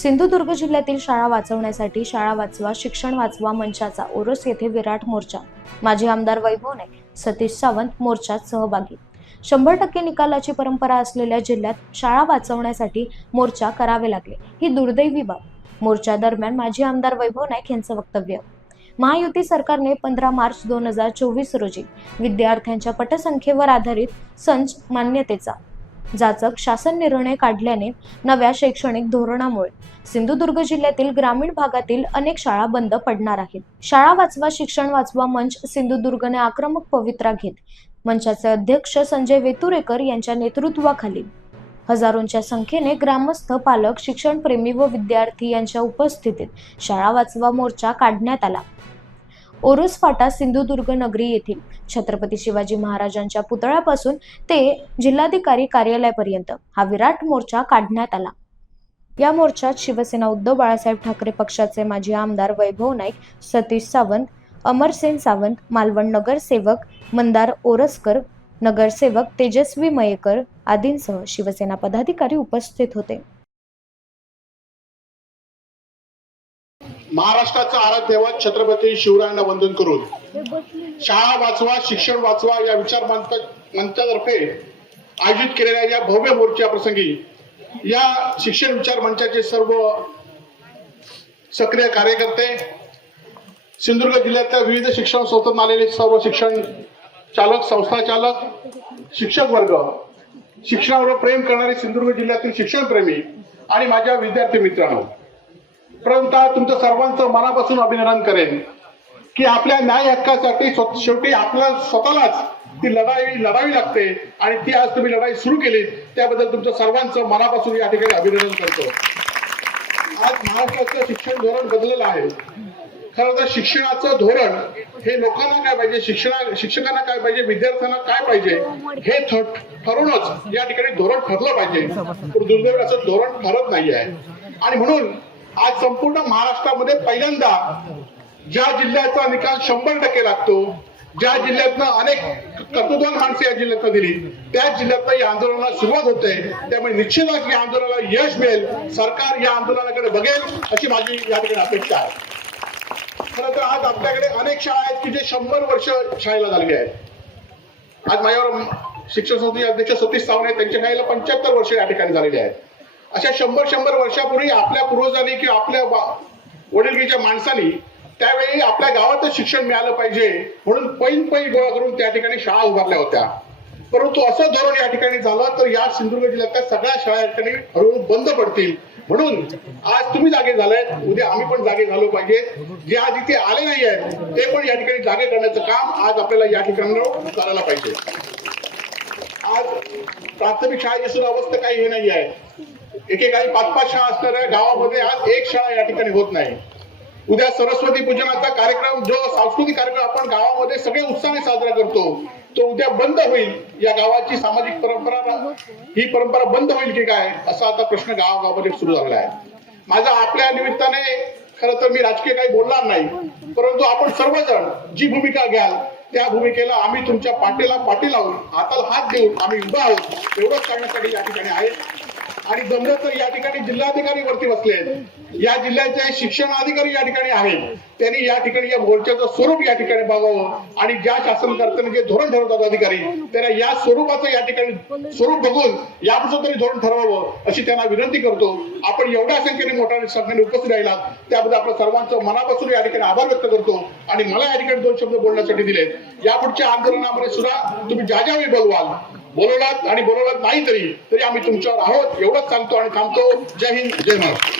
सिंधुदुर्ग जिल्ह्यातील शाळा वाचवण्यासाठी शाळा वाचवा शिक्षण वाचवा मंचाचा ओरोस येथे विराट मोर्चा. माजी आमदार वैभव नाईक सतीश सावंत मोर्चात सहभागी. शंभर टक्के निकालाची परंपरा असलेल्या जिल्ह्यात शाळा वाचवण्यासाठी मोर्चा करावे लागले. ही दुर्दैवी बाब. मोर्चा दरम्यान माजी आमदार वैभव नाईक यांचं वक्तव्य. महायुती सरकारने पंधरा मार्च दोन हजार चोवीस रोजी विद्यार्थ्यांच्या पटसंख्येवर आधारित संच मान्यतेचा जाचक शासन निर्णय काढल्याने नव्या शैक्षणिक धोरणामुळे सिंधुदुर्ग जिल्ह्यातील ग्रामीण भागातील अनेक शाळा बंद पडणार आहेत. शाळा वाचवा शिक्षण वाचवा मंच सिंधुदुर्गने आक्रमक पवित्रा घेत मंचाचे अध्यक्ष संजय वेतुरेकर यांच्या नेतृत्वाखाली हजारोंच्या संख्येने ग्रामस्थ पालक शिक्षणप्रेमी व विद्यार्थी यांच्या उपस्थितीत शाळा वाचवा मोर्चा काढण्यात आला. ओरोस फाटा सिंधुदुर्ग नगरी येथील छत्रपती शिवाजी महाराजांच्या पुतळ्यापासून ते जिल्हाधिकारी कार्यालयापर्यंत हा विराट मोर्चा काढण्यात आला. या मोर्चात शिवसेना उद्धव बाळासाहेब ठाकरे पक्षाचे माजी आमदार वैभव नाईक सतीश सावंत अमरसेन सावंत मालवण नगरसेवक मंदार ओरसकर नगरसेवक तेजस्वी मयेकर आदींसह शिवसेना पदाधिकारी उपस्थित होते. महाराष्ट्राचा आराध्यवत छत्रपती शिवरायांना वंदन करून शाळा वाचवा शिक्षण वाचवा या विचार मंचातर्फे आयोजित केलेल्या या भव्य मोर्चा प्रसंगी या शिक्षण विचार मंचाचे सर्व सक्रिय कार्यकर्ते सिंधुदुर्ग जिल्ह्यातल्या विविध शिक्षण संस्थांना आलेले सर्व शिक्षण चालक संस्था चालक शिक्षक वर्ग शिक्षणावर प्रेम करणारे सिंधुदुर्ग जिल्ह्यातील शिक्षणप्रेमी आणि माझ्या विद्यार्थी मित्रांनो प्रथमतः तुमचं सर्वांचं मनापासून अभिनंदन करेन. की आपल्या न्याय हक्कासाठी शेवटी आपल्या स्वतःलाच ती लढाई लढावी लागते. आणि ती आज तुम्ही लढाई सुरू केली त्याबद्दल तुमचं सर्वांचं मनापासून या ठिकाणी अभिनंदन करतो. आज महाराष्ट्राचं शिक्षण धोरण बदललं आहे. खरं तर शिक्षणाचं धोरण हे लोकांना काय पाहिजे? शिक्षणा शिक्षकांना काय पाहिजे? विद्यार्थ्यांना काय पाहिजे? हे ठ- ठरूनच या ठिकाणी धोरण ठरलं पाहिजे. दुर्दैव असं धोरण ठरत नाही आहे आणि म्हणून आज संपूर्ण महाराष्ट्रामध्ये पहिल्यांदा ज्या जिल्ह्याचा निकाल शंभर टक्के लागतो ज्या जिल्ह्यातनं अनेक कर्तृत्वान माणसं या जिल्ह्यातनं दिली त्याच जिल्ह्यातनं या आंदोलनाला सुरुवात होते. त्यामुळे निश्चितच या आंदोलनाला यश मिळेल सरकार या आंदोलनाकडे बघेल अशी माझी या ठिकाणी अपेक्षा आहे. खरं तर आज आपल्याकडे अनेक शाळा आहेत की जे शंभर वर्ष शाळेला झालेली आहेत. आज माझ्यावर शिक्षण संस्थेचे अध्यक्ष सतीश सावंत आहेत त्यांच्या शाळेला पंच्याहत्तर वर्ष या ठिकाणी झालेली आहेत. अशा शंभर शंभर वर्षापूर्वी आपल्या पूर्वजांनी किंवा आपल्या वडीलगीच्या माणसांनी त्यावेळी आपल्या गावातच शिक्षण मिळालं पाहिजे म्हणून पैन पैन गोळा करून त्या ठिकाणी शाळा उभारल्या होत्या. परंतु असं धोरण या ठिकाणी झालं तर या सिंधुदुर्ग जिल्ह्यातल्या सगळ्या शाळा या ठिकाणी हळूहळू बंद पडतील. म्हणून आज तुम्ही जागे झालाय उद्या आम्ही पण जागे झालो पाहिजे. जे आज इथे आले नाही आहेत ते पण या ठिकाणी जागे करण्याचं काम आज आपल्याला या ठिकाणी करायला पाहिजे. आज प्राथमिक शाळेची सुद्धा अवस्था काही हे नाही आहे एकेकाळी पाच पाच शाळा असणाऱ्या गावामध्ये आज एक शाळा या ठिकाणी होत नाही. उद्या सरस्वती पूजनाचा कार्यक्रम जो सांस्कृतिक कार्यक्रम आपण गावामध्ये सगळे उत्साहाने साजरा करतो तो उद्या बंद होईल. या गावाची सामाजिक परंपरा ही परंपरा बंद होईल की काय असा आता प्रश्न गावागावामध्ये सुरू झालेला आहे. माझा आपल्या निमित्ताने खरं तर मी राजकीय काही बोलणार नाही परंतु आपण सर्वजण जी भूमिका घ्याल त्या भूमिकेला आम्ही तुमच्या पाठीला पाठी लावून हाताला हात देऊन आम्ही उभा आहोत. एवढंच करण्यासाठी या ठिकाणी आहे. आणि जमलं तर या ठिकाणी जिल्हाधिकारी वरती बसले आहेत. या जिल्ह्याचे शिक्षण अधिकारी या ठिकाणी आहेत. त्यांनी या ठिकाणी या मोर्चाचं स्वरूप या ठिकाणी बघावं आणि ज्या शासनकर्त्यांनी जे धोरण ठरवतात अधिकारी त्यांना या स्वरूपाचं या ठिकाणी स्वरूप बघून यापासून तरी धोरण ठरवावं अशी त्यांना विनंती करतो. आपण एवढ्या संख्येने मोठ्या संख्येने उपस्थित राहिला त्याबद्दल आपलं सर्वांचं मनापासून या ठिकाणी आभार व्यक्त करतो आणि मला या ठिकाणी दोन शब्द बोलण्यासाठी दिलेत. यापुढच्या आंदोलनामध्ये सुद्धा तुम्ही ज्या ज्यावेळी बोलवाल बोलवलात आणि बोलवलात नाही तरी तरी आम्ही तुमच्यावर आहोत. एवढंच सांगतो आणि थांबतो. जय हिंद जय महाराष्ट्र.